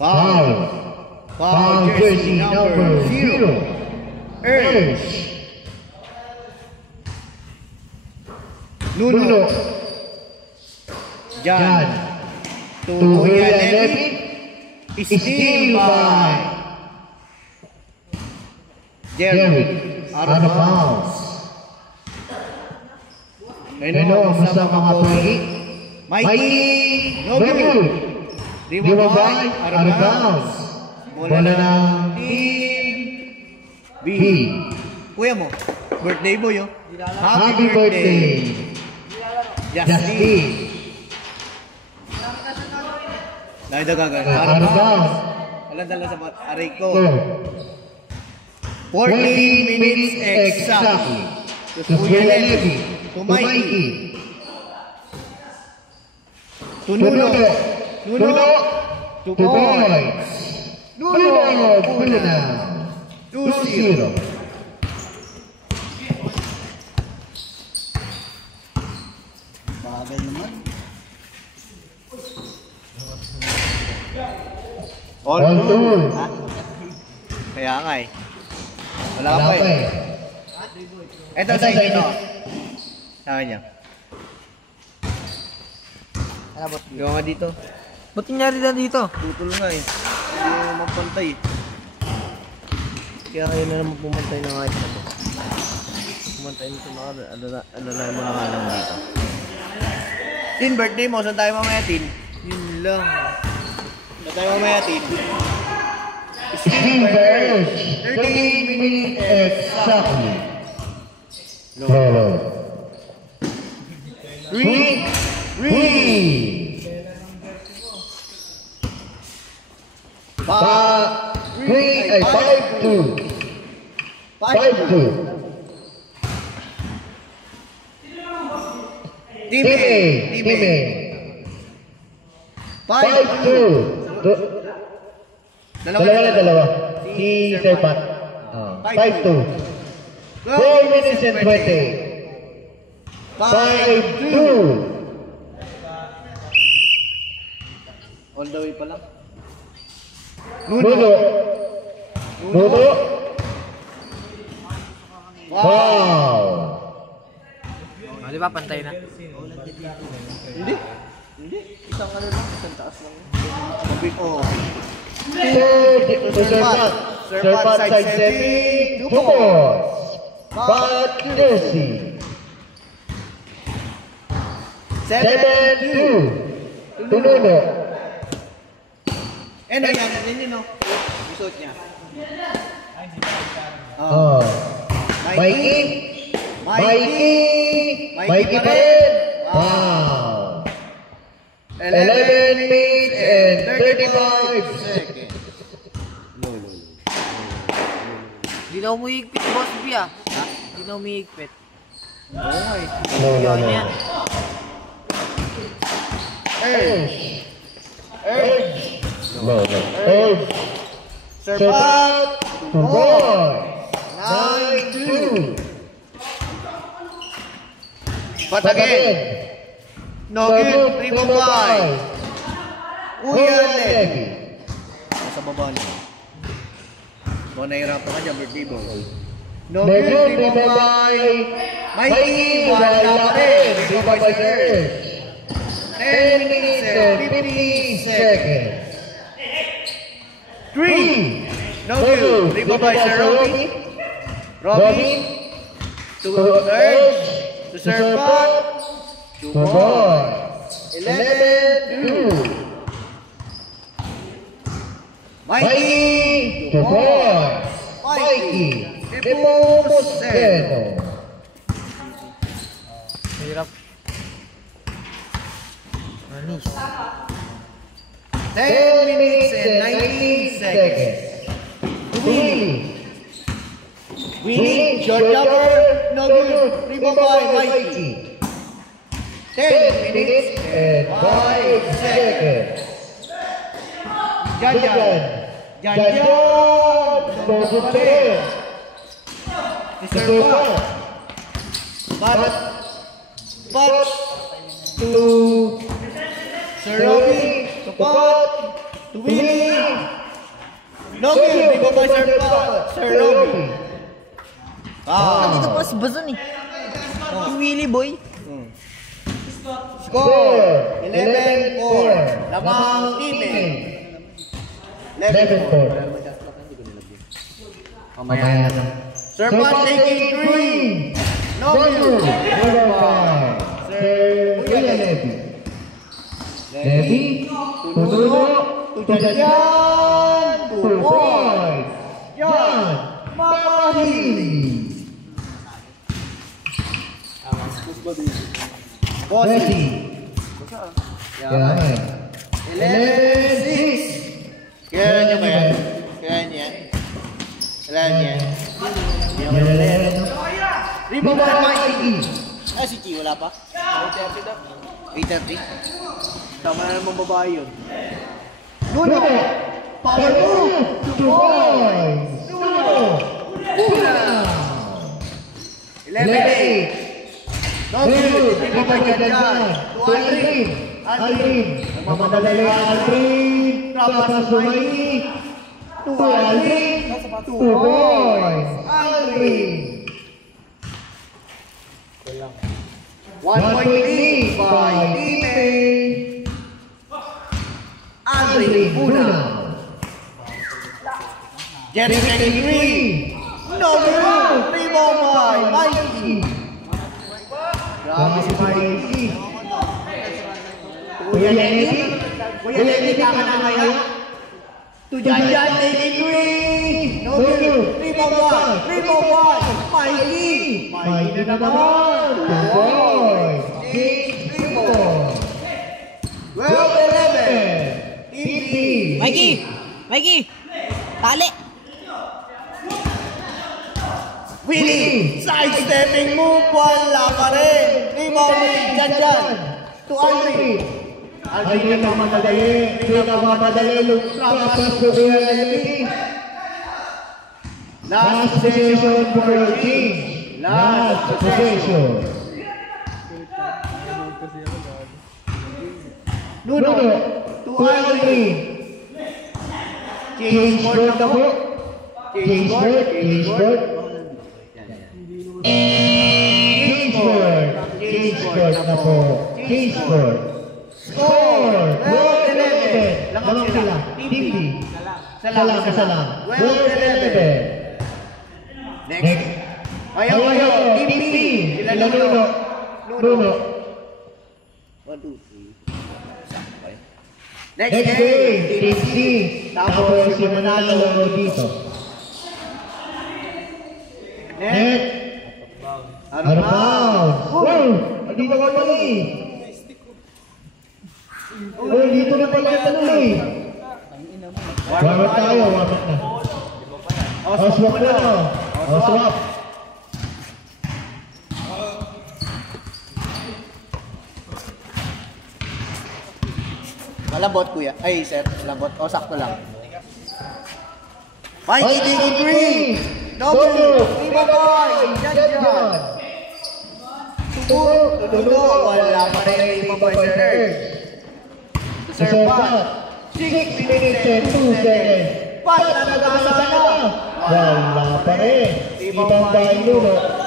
Foul jersey number 0. Urge. Nuno. Jan. Tuhuyan Levy. Steal by Jerry. Out of bounds. Reno ang sa mga pogi. Mikey. No good. Dimabay. Out of bounds. Bola ng team B. Kuya mo, birthday boy yo. Happy birthday. Justin. Nagdagagan. Out of bounds. Wala dala sa aray ko. 14 minutes exactly. To Kuya Levy. To Mikey. To Nuno. To Boys. Nuno. 2-0. Bagay naman. All tool. Kaya nga eh. Wala pa eh. Ito sa inyo to. Sa kanya. Ano ba? Gawa nga dito. Ba't nangyari na dito? Tutol nga eh. Hindi mo mapantay eh. Kaya kayo na naman pumantay ng ayos na to. Pumantay nito mga ano na yung mga kalang dito. Tin, birthday mo. Saan tayo mamaya, Tin? Yun lang. Saan tayo mamaya, Tin? Steam Bears. 13 minutes exactly. Lolo. 3. 5-2. 5-2. Team A. 5-2. Dalawa. Si Sir Pat. 5-2. 4 minutes and 20. 5-2. On the way pa lang. Nuno. Wow. Di ba pantay na? Hindi. Isang ano lang. Isang taas lang. Sabi ko. Sir Pat side setting. 2 balls. Pat jersey. 7-2. Nuno. Ano yan? Ano yun no? Isuot niya. Mikey pa rin. Wow. 11 minutes and 35 seconds. Hindi na umihigpit, Boss B ah. Hindi na umihigpit. Oo nga eh. Yan yan. Urge. Sir Pat. Boy. 9-2. Pat again. No good. 3-5. Kuya Levy. Nasa baba niya. Kung nahirapan ka dyan, birthday boy. No good. 3-5. Mikey. Wala pa rin. 3-5 Sir Urge. 10 minutes and 15 seconds. 3. No good. 3-5 Sir Robbie. To Urge. To Sir Pat. To Boy. 11-2. Mikey. To Boy. Mikey. Deposeno. Hirap. Manis. 10 minutes and 19 seconds. Willie, short jumper, no good. 3-5 Mikey. 10 minutes and 5 seconds. Jan. No good pa rin. Mr. Pat. To Sir Robbie. To Pat. To Willie. No good. Ribo by Sir Pat. Sir Robby. Dito pa si Bazon eh. Si Willie Boy. Score 11-4. Lamang teammate. 11-4. Mamaya na. Sir Pat taking 3. No good. Sir Kuya Levy. Levy. Tununo. Tujan. 2 points. Yan. Mamahili. Bossy. Yan. 11-6. Kaya niya ba yan? Kaya niya. Kaya niya. Hindi naman wala yan. Ribo by Mikey. Ah, si Chi, wala pa? 8:30. Tama na naman babae yun. Nuno! Power move! 2 points! Nuno! 11-8. No good! Ribo by Janjan. To Aldrin. Aldrin. Mamadali Aldrin. Tapos Mikey. To Aldrin. 2 points! Aldrin. 1 point lead by teammate Aldrin Buna. Jerry taking 3. No good! Rebound by Mikey. Grabe si Mikey. Kuya Lenny kaka na kaya? To Janjan taking 3. No good! Rebound by Mikey. Mikey na naman. 2 points. 12-11. Team Mikey! Tali! Willie, sidestepping move, wala pa rin. Rebound ni Janjan. To Aldrin. Aldrin na mamadali. Hindi na mamadali. Tapos Kuya Levy. Last possession for the team. Last possession. Nuno. To Aldrin. Change board na po. Change board. Change board na po. Change board. Score! 12-11. Lamang sila. Team B. Salang. 12-11. Next. Ayaw. Team B. Sila Nuno. 1, 2, 3. Next game. Team C. Tapos si Manalo dito. Next. Out of bounds. Oh, dito ka pala eh. Oh, dito na pala ito eh. Warm-up tayo, warm-up na. Swap na. Swap. Malabot kuya. Ay sir, malabot. O sakto lang. Mikey taking 3. Double. Ribo by Janjan. Tuno. Wala pa rin. Ribo by Sir Ernst. To Sir Pat. 6 minutes and 2 seconds. Pat na nagasa na. Wala pa rin. Ibang dahil Nuno.